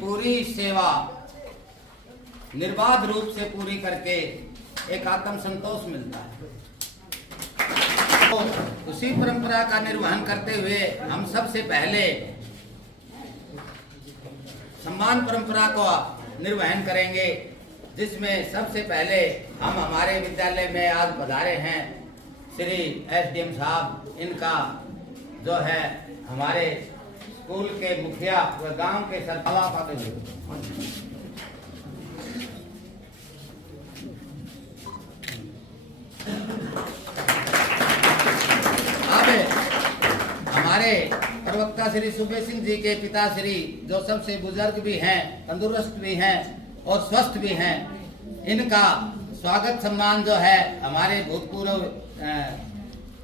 पूरी सेवा निर्बाध रूप से पूरी करके एक आत्म संतोष मिलता है। तो उसी परंपरा का निर्वहन करते हुए हम सबसे पहले सम्मान परंपरा को निर्वहन करेंगे, जिसमें सबसे पहले हम हमारे विद्यालय में आज पधारे हैं श्री एसडीएम साहब। इनका जो है हमारे स्कूल के मुखिया व गांव के सरपंच पाते हुए हमारे प्रवक्ता श्री सुबेश सिंह जी के पिता श्री, जो सबसे बुजुर्ग भी हैं, तंदुरुस्त भी हैं और स्वस्थ भी हैं, इनका स्वागत सम्मान जो है हमारे भूतपूर्व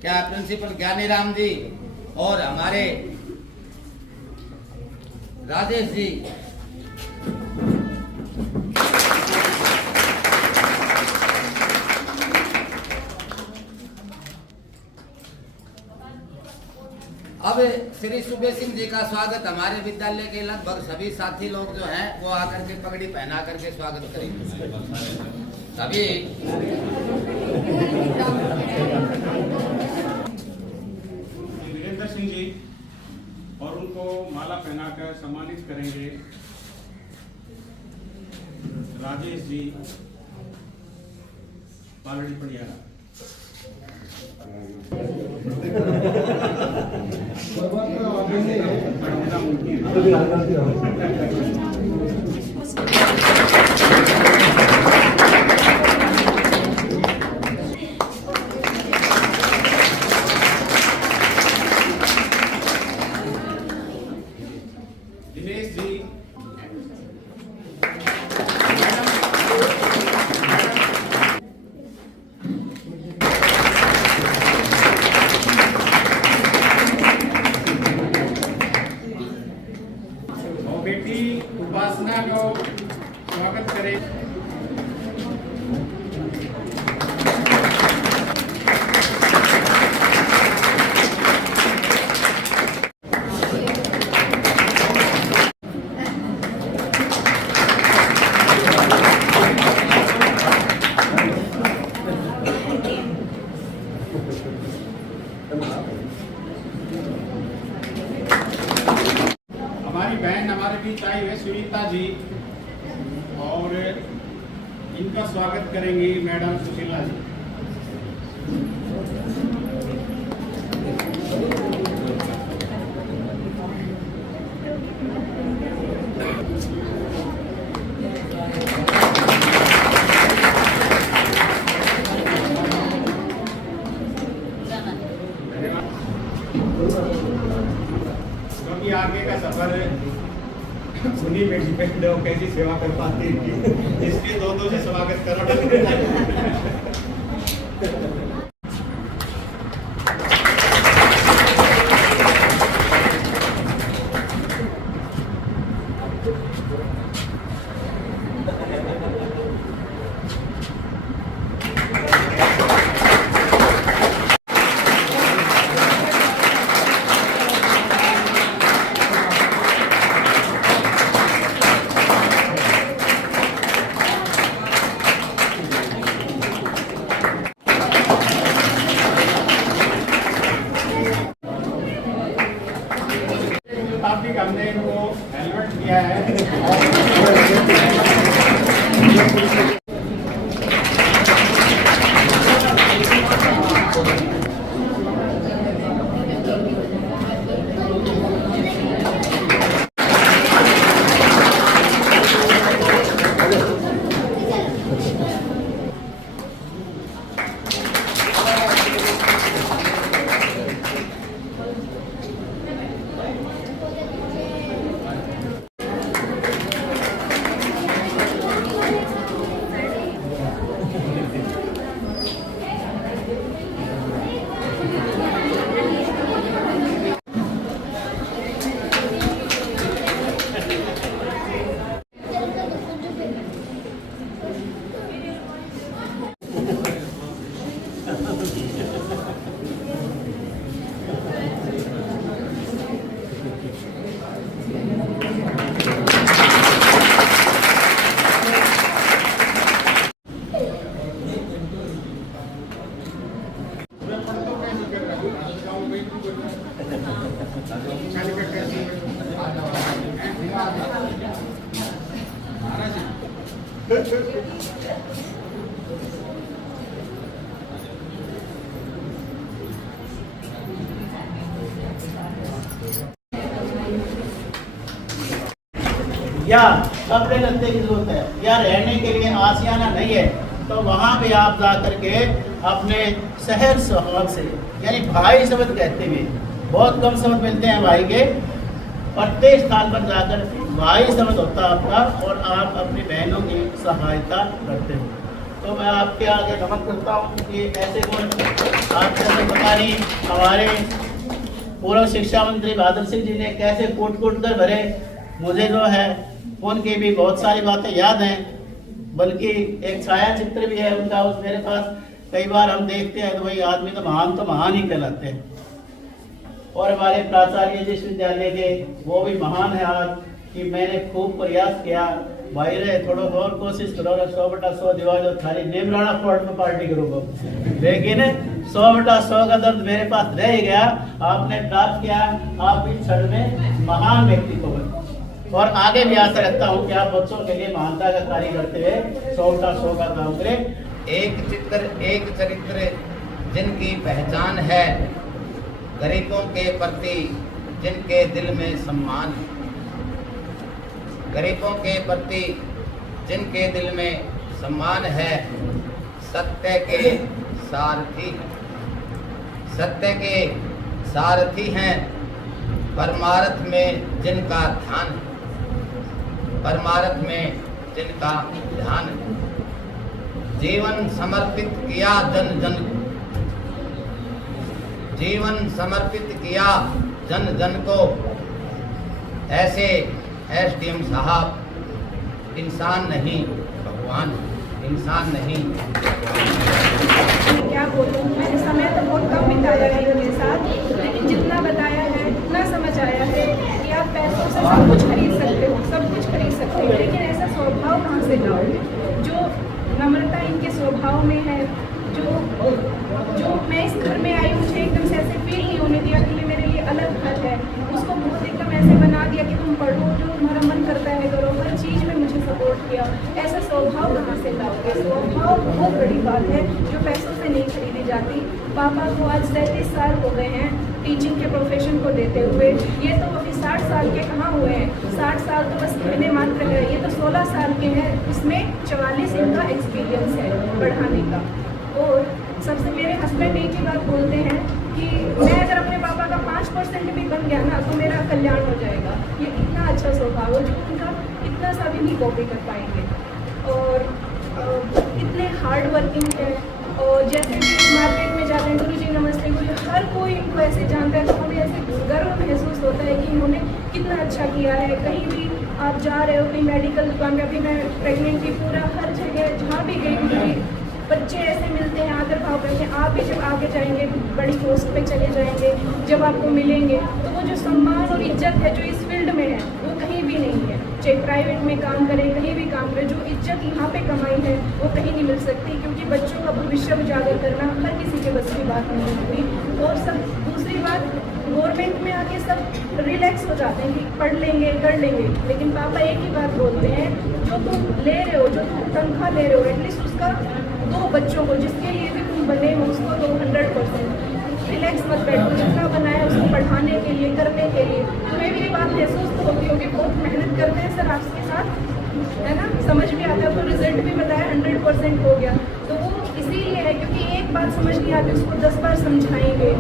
प्रिंसिपल ज्ञानी राम जी और हमारे राजेश जी अब श्री सुबेश सिंह जी का स्वागत हमारे विद्यालय के लगभग सभी साथी लोग जो हैं वो आकर के पगड़ी पहना करके स्वागत करेंगे। सभी वीरेंद्र सिंह जी और उनको माला पहनाकर सम्मानित करेंगे राजेश जी पालड़ी पड़ियारा। दिनेश जी बेटी उपासना को स्वागत करें। हमारी बहन हमारे बीच आई है सुनीता जी और इनका स्वागत करेंगी मैडम सुशीला जी। क्योंकि आगे का सफर उन्हीं में डिपेंड हो कैसी सेवा कर पाते हैं, इसलिए दो से स्वागत करो। हमने इनको हेलमेट दिया है या कपड़े लत्ते की जरूरत है या रहने के लिए आशियाना नहीं है, तो वहाँ पे आप जा करके अपने शहर समाज से, यानी भाई शब्द कहते हुए, बहुत कम शब्द मिलते हैं भाई के, प्रत्येक स्थान पर जाकर भाई शब्द होता है आपका, और आप अपनी बहनों की सहायता करते हो। तो मैं आपके आगे नमन करता हूँ कि ऐसे गुण आप जैसे पता नहीं हमारे पूर्व शिक्षा मंत्री बादल सिंह जी ने कैसे कूट कूट कर भरे। मुझे जो है उनकी भी बहुत सारी बातें याद हैं, बल्कि एक छाया चित्र भी है उनका उस मेरे पास। कई बार हम देखते हैं तो भाई आदमी तो महान ही कहलाते हैं। और हमारे प्राचार्य जिस विद्यालय के वो भी महान है आज, कि मैंने खूब प्रयास किया भाई रे थोड़ा और कोशिश करो, 100/100 दिवा जो थारी नेमराना फोर्ट में पार्टी करूँगा, लेकिन 100/100 का दर्द मेरे पास रह ही गया। आपने प्राप्त किया, आप इस क्षण में महान व्यक्ति को बने, और आगे भी आशा रखता हूँ कि आप बच्चों के लिए महानता का कार्य करते हुए 100/100 का काम करें। एक चित्र एक चरित्र जिनकी पहचान है, गरीबों के प्रति जिनके दिल में सम्मान है, गरीबों के प्रति जिनके दिल में सम्मान है, सत्य के सारथी, सत्य के सारथी हैं, परमार्थ में जिनका ध्यान है, परमार्थ में जिनका ध्यान है, जीवन समर्पित किया जन जन को, जीवन समर्पित किया जन जन को, ऐसे एसडीएम साहब इंसान नहीं भगवान, इंसान नहीं। क्या बोलूं, मैंने समय तो बहुत कम बिताया है इनके साथ, लेकिन जितना बताया है उतना समझ आया है कि आप पैसों से सब कुछ खरीद सकते हो, सब कुछ खरीद सकते हो, लेकिन ऐसा स्वभाव कहाँ से लाओगे? जो नम्रता इनके स्वभाव में है, जो मैं इस घर में आई, मुझे एकदम से ऐसे फील नहीं होने दिया कि ये मेरे लिए अलग घर है, उसको बहुत एकदम ऐसे बना दिया कि तुम पढ़ो, जो तुम्हारा मन करता है करो, हर चीज़ में मुझे सपोर्ट किया। ऐसा स्वभाव कहाँ से लाओगे? स्वभाव बहुत बड़ी बात है जो पैसों से नहीं खरीदी जाती। पापा को आज 37 साल हो गए हैं टीचिंग के प्रोफेशन को देते हुए, ये तो अभी 60 साल के कहाँ हुए हैं, 60 साल तो बस कहने मात्र है, ये तो 16 साल के हैं, उसमें 44 इनका एक्सपीरियंस है पढ़ाने का। और सबसे मेरे हस्बैंड एक ही बात बोलते हैं कि मैं अगर अपने पापा का 5% भी बन गया ना तो मेरा कल्याण हो जाएगा। ये इतना अच्छा स्वभाव है जो उनका इतना सा भी नहीं कॉपी कर पाएंगे, और इतने हार्ड वर्किंग है। और जैसे भी मार्केट में जाते हैं, गुरु जी नमस्ते गुरु, हर कोई इनको ऐसे जानता है, तो हमें ऐसे गर्व महसूस होता है कि इन्होंने कितना अच्छा किया है। कहीं भी आप जा रहे हो, कहीं मेडिकल दुकान में, अभी मैं प्रेगनेंट थी, पूरा हर जगह जहाँ भी गई गुरु जी बच्चे ऐसे मिलते हैं, आदर भाव करते हैं। आप भी जब आगे जाएंगे, बड़ी पोस्ट पे चले जाएंगे, जब आपको मिलेंगे तो वो जो सम्मान और इज्जत है जो इस फील्ड में है वो कहीं भी नहीं है। चाहे प्राइवेट में काम करें, कहीं भी काम करें, जो इज्जत यहाँ पे कमाई है वो कहीं नहीं मिल सकती, क्योंकि बच्चों का भविष्य उजागर करना हर किसी के बस की बात नहीं होती। और सब दूसरी बात, गवर्नमेंट में आके सब रिलैक्स हो जाते हैं कि पढ़ लेंगे कर लेंगे, लेकिन पापा एक ही बात बोलते हैं, जो तुम ले रहे हो, जो तुम तनख्वाह ले रहे हो, एटलीस्ट उसका दो बच्चों को, जिसके लिए भी तुम बने हो उसको दो 100%। रिलैक्स मत बैठो, जितना बनाया उसको पढ़ाने के लिए, करने के लिए। तुम्हें भी ये बात महसूस तो होती होगी, बहुत मेहनत करते हैं सर आपके साथ, है ना, समझ भी आता है, तो रिजल्ट भी बताया 100% हो गया। तो वो इसीलिए है क्योंकि एक बात समझ नहीं आती उसको 10 बार समझाएंगे,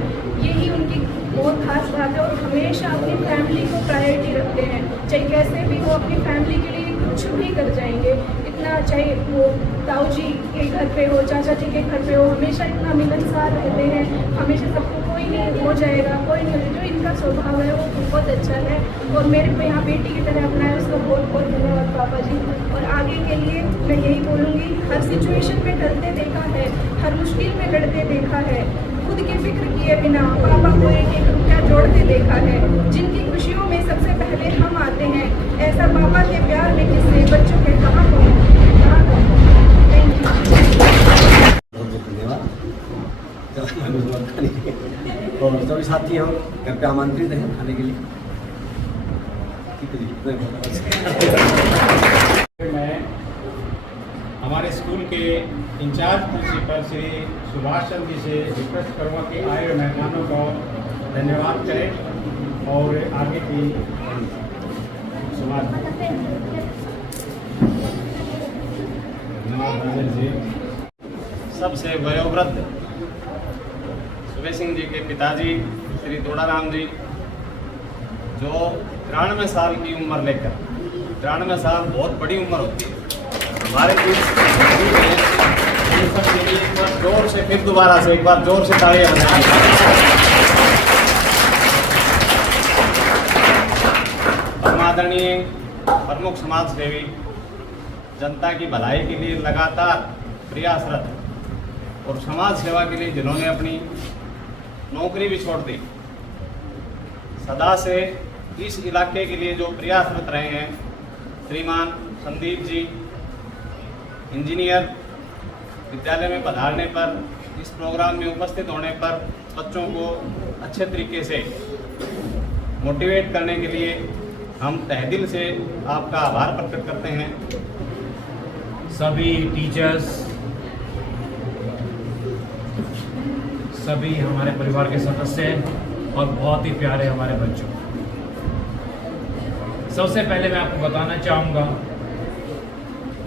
यही उनकी बहुत खास बात है। और हमेशा अपनी फैमिली को प्रायोरिटी रखते हैं, चाहे कैसे भी हो अपनी फैमिली के लिए कुछ भी कर जाएंगे। इतना चाहे वो ताऊ जी के घर पे हो, चाचा जी के घर पे हो, हमेशा इतना मिलनसार रहते हैं, हमेशा सबको कोई नहीं हो जाएगा, कोई नहीं हो, जो इनका स्वभाव है वो बहुत अच्छा है। और मेरे को यहाँ बेटी की तरह अपनाया, उसका बहुत बहुत धन्यवाद पापा जी। और आगे के लिए मैं यही बोलूँगी, हर सिचुएशन में डरते देखा है, हर मुश्किल में लड़ते देखा है, खुद की फिक्र किए बिना पापा को एक रुपया जोड़ते देखा है। जिनकी खुशियों में सबसे पहले हम आते हैं, ऐसा पापा के प्यार में किससे बच्चों के कहाँ कहूँ। Thank you. धन्यवाद। और सभी साथी हम घर पे आमंत्रित हैं खाने के लिए। मैं हमारे स्कूल के इंचार्ज प्रिंसिपल श्री सुभाष चंद्र जी से रिक्वेस्ट करूँगा कि आए हुए मेहमानों को धन्यवाद करें और आगे की समाज धन्यवाद राजेश जी। सबसे वयोवृद्ध सुबे सिंह जी के पिताजी श्री तोड़ाराम जी, जो 93 साल की उम्र लेकर, 93 साल बहुत बड़ी उम्र होती है हमारे देश इन सब के लिए एक बार जोर से, फिर दोबारा से एक बार जोर से तालियां बजाएं। आदरणीय प्रमुख समाज सेवी, जनता की भलाई के लिए लगातार प्रयासरत और समाज सेवा के लिए जिन्होंने अपनी नौकरी भी छोड़ दी, सदा से इस इलाके के लिए जो प्रयासरत रहे हैं, श्रीमान संदीप जी, इंजीनियर, विद्यालय में पधारने पर, इस प्रोग्राम में उपस्थित होने पर बच्चों को अच्छे तरीके से मोटिवेट करने के लिए हम तहे से आपका आभार प्रकट करते हैं। सभी टीचर्स, सभी हमारे परिवार के सदस्य और बहुत ही प्यारे हमारे बच्चों, सबसे पहले मैं आपको बताना चाहूँगा,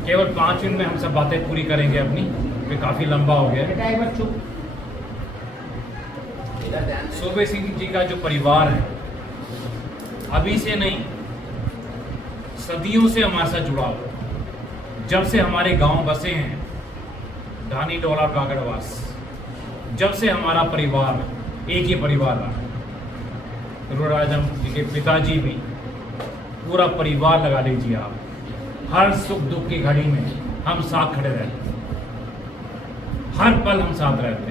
केवल 5 मिनट में हम सब बातें पूरी करेंगे अपनी, ये काफ़ी लंबा हो गया। सुबे सिंह जी का जो परिवार है, अभी से नहीं, सदियों से हमारे साथ जुड़ा हुआ। जब से हमारे गांव बसे हैं, ढानी डोला कागड़वास, जब से हमारा परिवार एक ही परिवार रहा। रुराजम जी के पिताजी भी, पूरा परिवार लगा लीजिए आप, हर सुख दुख की घड़ी में हम साथ खड़े रहते, हर पल हम साथ रहते।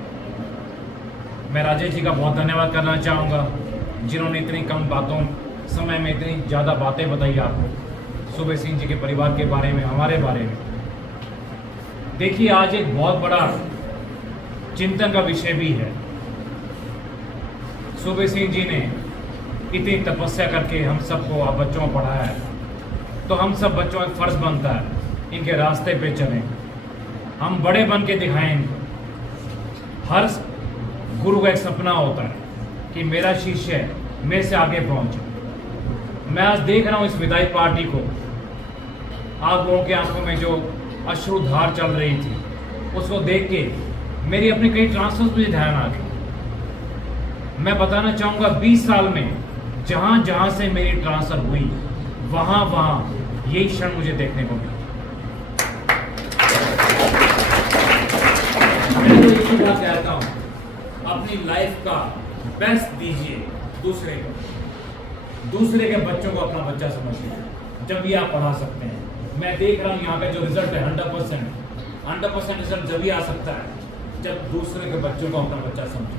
मैं राजेश जी का बहुत धन्यवाद करना चाहूँगा, जिन्होंने इतनी कम बातों समय में इतनी ज़्यादा बातें बताई आपको सुबे सिंह जी के परिवार के बारे में, हमारे बारे में। देखिए, आज एक बहुत बड़ा चिंतन का विषय भी है। सुबे सिंह जी ने इतनी तपस्या करके हम सबको, आप बच्चों को पढ़ाया है, तो हम सब बच्चों का फर्ज बनता है इनके रास्ते पे चलें, हम बड़े बन के दिखाएं इनको। हर गुरु का एक सपना होता है कि मेरा शिष्य मेरे से आगे पहुंचे। मैं आज देख रहा हूं इस विदाई पार्टी को, आप लोगों की आंखों में जो अश्रुधार चल रही थी, उसको देख के मेरी अपने कई ट्रांसफर्स मुझे ध्यान आ गए। मैं बताना चाहूँगा, 20 साल में जहाँ जहाँ से मेरी ट्रांसफर हुई, वहाँ वहाँ यही क्षण मुझे देखने को मिला। मैं तो एक ही बात कहता हूँ, अपनी लाइफ का बेस्ट दीजिए दूसरे को, दूसरे के बच्चों को अपना बच्चा समझिए, जब भी आप पढ़ा सकते हैं। मैं देख रहा हूँ यहाँ का जो रिजल्ट है 100% रिजल्ट जब भी आ सकता है जब दूसरे के बच्चों को अपना बच्चा समझो,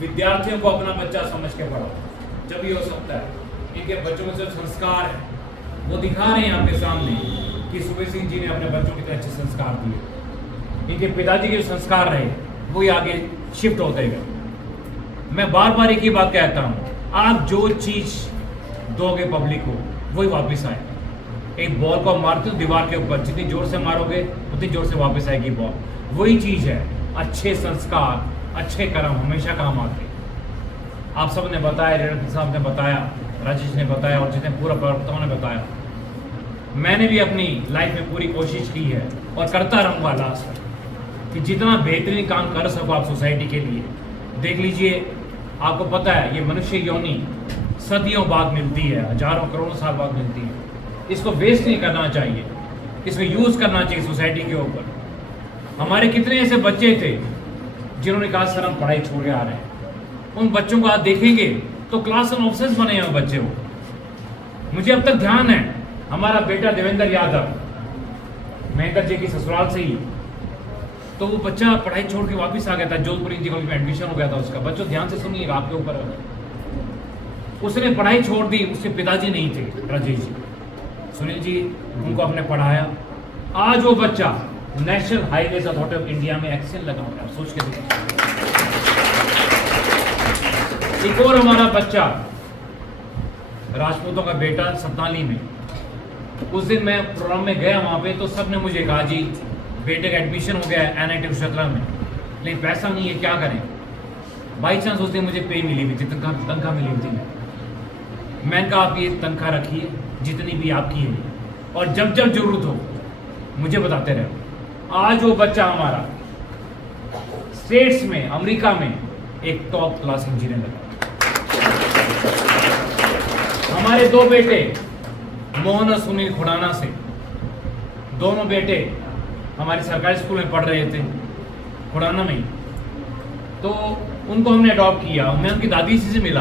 विद्यार्थियों को अपना बच्चा समझ के पढ़ाओ, जब भी हो सकता है। इनके बच्चों में जो संस्कार है वो दिखा रहे हैं आपके सामने कि सुबे सिंह जी ने अपने बच्चों को कितने अच्छे संस्कार दिए। इनके पिताजी के जो संस्कार रहे वही आगे शिफ्ट होते गए। मैं बार बार एक ही बात कहता हूँ, आप जो चीज़ दोगे पब्लिक को वही वापस आए। एक बॉल को मारते हो दीवार के ऊपर, जितनी जोर से मारोगे उतनी जोर से वापस आएगी बॉल। वही चीज़ है, अच्छे संस्कार, अच्छे कर्म हमेशा काम आते। आप सब ने बताया, रेणु साहब ने बताया, राजेश ने बताया और जितने पूरा प्रवक्ताओं ने बताया, मैंने भी अपनी लाइफ में पूरी कोशिश की है और करता रहूँगा लास्ट तक, कि जितना बेहतरीन काम कर सको आप सोसाइटी के लिए। देख लीजिए, आपको पता है ये मनुष्य योनि सदियों बाद मिलती है, हजारों करोड़ों साल बाद मिलती है। इसको वेस्ट नहीं करना चाहिए, इसको यूज़ करना चाहिए सोसाइटी के ऊपर। हमारे कितने ऐसे बच्चे थे जिन्होंने कहा सर हम पढ़ाई छोड़ के आ रहे हैं। उन बच्चों को आप देखेंगे तो क्लास में ऑफिसर्स बने हैं बच्चे। वो मुझे अब तक ध्यान है, हमारा बेटा देवेंद्र यादव महेंद्र जी की ससुराल से ही, तो वो बच्चा पढ़ाई छोड़ के वापस आ गया था, जोधपुर इंजीनियरिंग कॉलेज में एडमिशन हो गया था उसका। बच्चों ध्यान से सुनिएगा, आपके ऊपर उसने पढ़ाई छोड़ दी, उसके पिताजी नहीं थे राजेश जी, सुनील जी, उनको हमने पढ़ाया। आज वो बच्चा national highways authority of India में एक्सेल लगा हुआ है, सोच के देखिए। एक और हमारा बच्चा राजपूतों का बेटा सतनाली में, उस दिन मैं प्रोग्राम में गया वहां पे, तो सबने मुझे कहा जी बेटे का एडमिशन हो गया है NIT कुरुक्षेत्र में, लेकिन पैसा नहीं है, क्या करें। बाई चांस उस दिन मुझे पे मिली हुई थी, तनख्वाह मिली हुई थी। मैंने कहा आप ये तनख्वाह रखिए जितनी भी आपकी है, और जब जब जरूरत हो मुझे बताते रहो। आज वो बच्चा हमारा स्टेट्स में, अमेरिका में एक टॉप क्लास इंजीनियर लगा। हमारे 2 बेटे मोहन और सुनील खुराना से, दोनों बेटे हमारे सरकारी स्कूल में पढ़ रहे थे, खुराना में ही। तो उनको हमने अडॉप्ट किया। मैं उनकी दादी से मिला,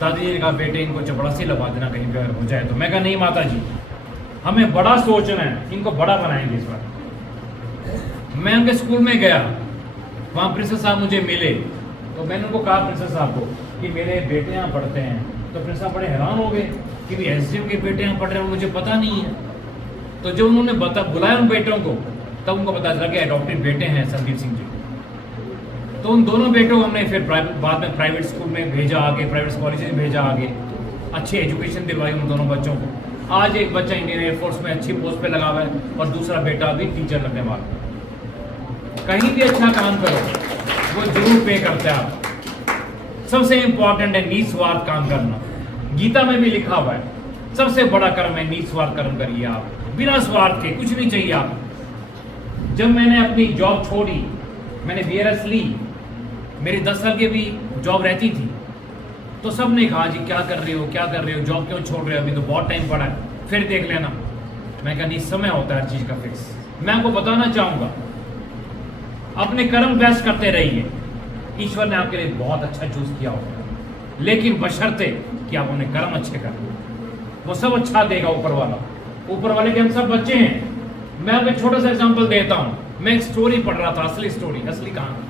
दादी जी ने कहा बेटे इनको चपड़ासी लगा देना कहीं पे अगर हो जाए तो। मैं कहा नहीं माता जी, हमें बड़ा सोचना है, इनको बड़ा बनाएंगे इस बार। मैं उनके स्कूल में गया, वहाँ प्रिंसिपल साहब मुझे मिले, तो मैंने उनको कहा प्रिंसिपल साहब को कि मेरे बेटे यहाँ पढ़ते हैं। तो प्रिंसिपल साहब बड़े हैरान हो गए कि भी SDM के बेटे यहाँ पढ़ रहे हैं, मुझे पता नहीं है। तो जब उन्होंने बुलाया उन बेटों को, तब उनको पता चला कि अडॉप्टेड बेटे हैं संदीप सिंह जी। तो उन दोनों बेटों को हमने फिर बाद में प्राइवेट स्कूल में भेजा, आगे प्राइवेट कॉलेज में भेजा, आगे अच्छी एजुकेशन दिलवाई उन दोनों बच्चों को। आज एक बच्चा इंडियन एयरफोर्स में अच्छी पोस्ट पे लगा हुआ है, और दूसरा बेटा अभी टीचर लगने वाला है। कहीं भी अच्छा काम करो वो जरूर पे करते हैं आप। सबसे इंपॉर्टेंट है निस्वार्थ काम करना। गीता में भी लिखा हुआ है सबसे बड़ा कर्म है निस्वार्थ कर्म करिए आप, बिना स्वार्थ के, कुछ नहीं चाहिए आप। जब मैंने अपनी जॉब छोड़ी, मैंने BRS ली, मेरी 10 साल की भी जॉब रहती थी, तो सब ने कहा जी क्या कर रहे हो, क्या कर रहे हो, जॉब क्यों छोड़ रहे हो, अभी तो बहुत टाइम पड़ा है, फिर देख लेना। मैं कहा नहीं, समय होता है हर चीज का फिक्स। मैं आपको बताना चाहूंगा, अपने कर्म बेस्ट करते रहिए। ईश्वर ने आपके लिए बहुत अच्छा चूज किया होगा, लेकिन बशर्ते कि आप उन्हें कर्म अच्छे करें, वो सब अच्छा देगा ऊपर वाला। ऊपर वाले के हम सब बच्चे हैं। मैं आपको एक छोटा सा एग्जांपल देता हूं। मैं एक स्टोरी पढ़ रहा था, असली स्टोरी, असली कहानी।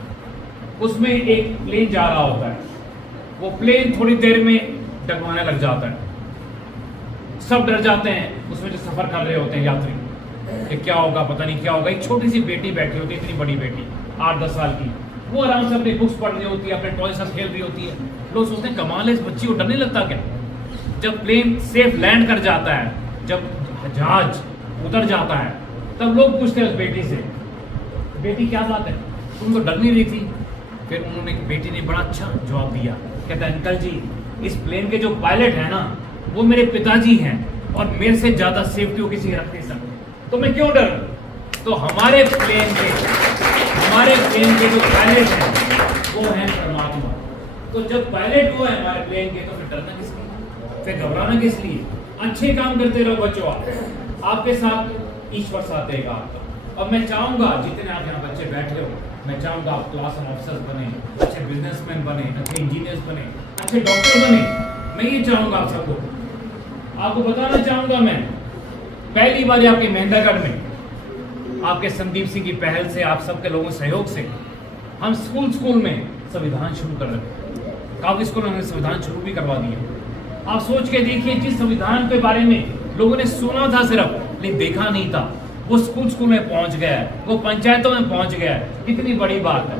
उसमें एक प्लेन जा रहा होता है, वो प्लेन थोड़ी देर में डगमगाने लग जाता है, सब डर जाते हैं उसमें जो सफर कर रहे होते हैं यात्री, कि क्या होगा, पता नहीं क्या होगा। एक छोटी सी बेटी बैठी होती है, इतनी बड़ी बेटी 8-10 साल की, वो आराम से अपनी बुक्स पढ़ रही होती है, अपने टॉय से खेल रही होती है। लोग सोचते हैं कमाल है, इस बच्ची को डर नहीं लगता क्या। जब प्लेन सेफ लैंड कर जाता है, जब जहाज उतर जाता है, तब लोग पूछते हैं उस बेटी से, बेटी क्या बात है, तुम तो डर नहीं रही थी। फिर उन्होंने, बेटी ने बड़ा अच्छा जवाब दिया, कहता है अंकल जी, इस प्लेन के जो पायलट है ना, वो मेरे पिताजी हैं, और मेरे से ज्यादा सेफ्टी वो किसी रख नहीं सकते, तो मैं क्यों डर। तो हमारे प्लेन के जो पायलट हैं वो हैं परमात्मा। तो जब पायलट वो है हमारे प्लेन के, तो फिर डरना किस लिए, फिर घबराना किस लिए। अच्छे काम करते रहो बच्चों, आपके साथ ईश्वर साथ देगा आपका। और मैं चाहूंगा जितने आप यहाँ बच्चे बैठे हो, मैं चाहूंगा आप क्लास ऑफिसर्स बने, अच्छे बिजनेसमैन बने, अच्छे इंजीनियर्स बने, अच्छे डॉक्टर बने। मैं ये चाहूंगा आप सबको। आपको बताना चाहूंगा, मैं पहली बार आपके महेंद्रगढ़ में आपके संदीप सिंह की पहल से, आप सबके लोगों के सहयोग से, हम स्कूल में संविधान शुरू कर रहे हैं। काफी स्कूलों में संविधान शुरू भी करवा दिया। आप सोच के देखिए, जिस संविधान के बारे में लोगों ने सुना था सिर्फ, लेकिन देखा नहीं था, वो स्कूल में पहुंच गया है, वो पंचायतों में पहुंच गया है। कितनी बड़ी बात है।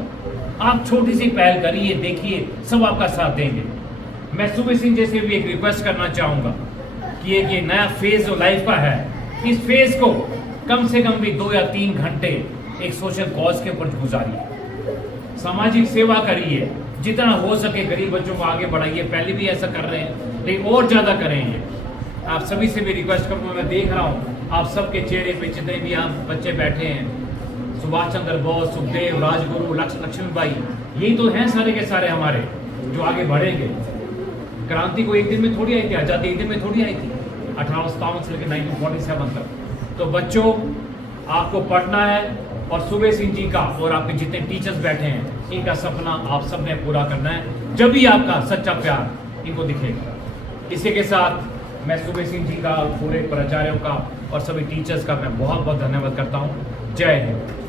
आप छोटी सी पहल करिए, देखिए सब आपका साथ देंगे। मैं सुबह सिंह जैसे भी एक रिक्वेस्ट करना चाहूंगा कि ये नया फेज जो लाइफ का है, इस फेज को कम से कम भी 2 या 3 घंटे एक सोशल कॉज के ऊपर गुजारिए, सामाजिक सेवा करिए, जितना हो सके गरीब बच्चों को आगे बढ़ाइए। पहले भी ऐसा कर रहे हैं, लेकिन और ज्यादा करेंगे। आप सभी से भी रिक्वेस्ट करूंगा, मैं देख रहा हूँ आप सबके चेहरे पे जितने भी यहाँ बच्चे बैठे हैं, सुभाष चंद्र बोस, सुखदेव, राजगुरु, लक्ष्मीबाई, यही तो हैं सारे के सारे हमारे जो आगे बढ़ेंगे। क्रांति को एक दिन में थोड़ी आई थी, आजादी एक दिन में थोड़ी आई थी, 1857 से लेकर 1947 तक। तो बच्चों, आपको पढ़ना है, और सुबह सिंह जी का और आपके जितने टीचर्स बैठे हैं, इनका सपना आप सब ने पूरा करना है, जब भी आपका सच्चा प्यार इनको दिखेगा। इसी के साथ मैं सुबह सिंह जी का, पूरे प्राचार्यों का और सभी टीचर्स का मैं बहुत बहुत धन्यवाद करता हूँ। जय हिंद।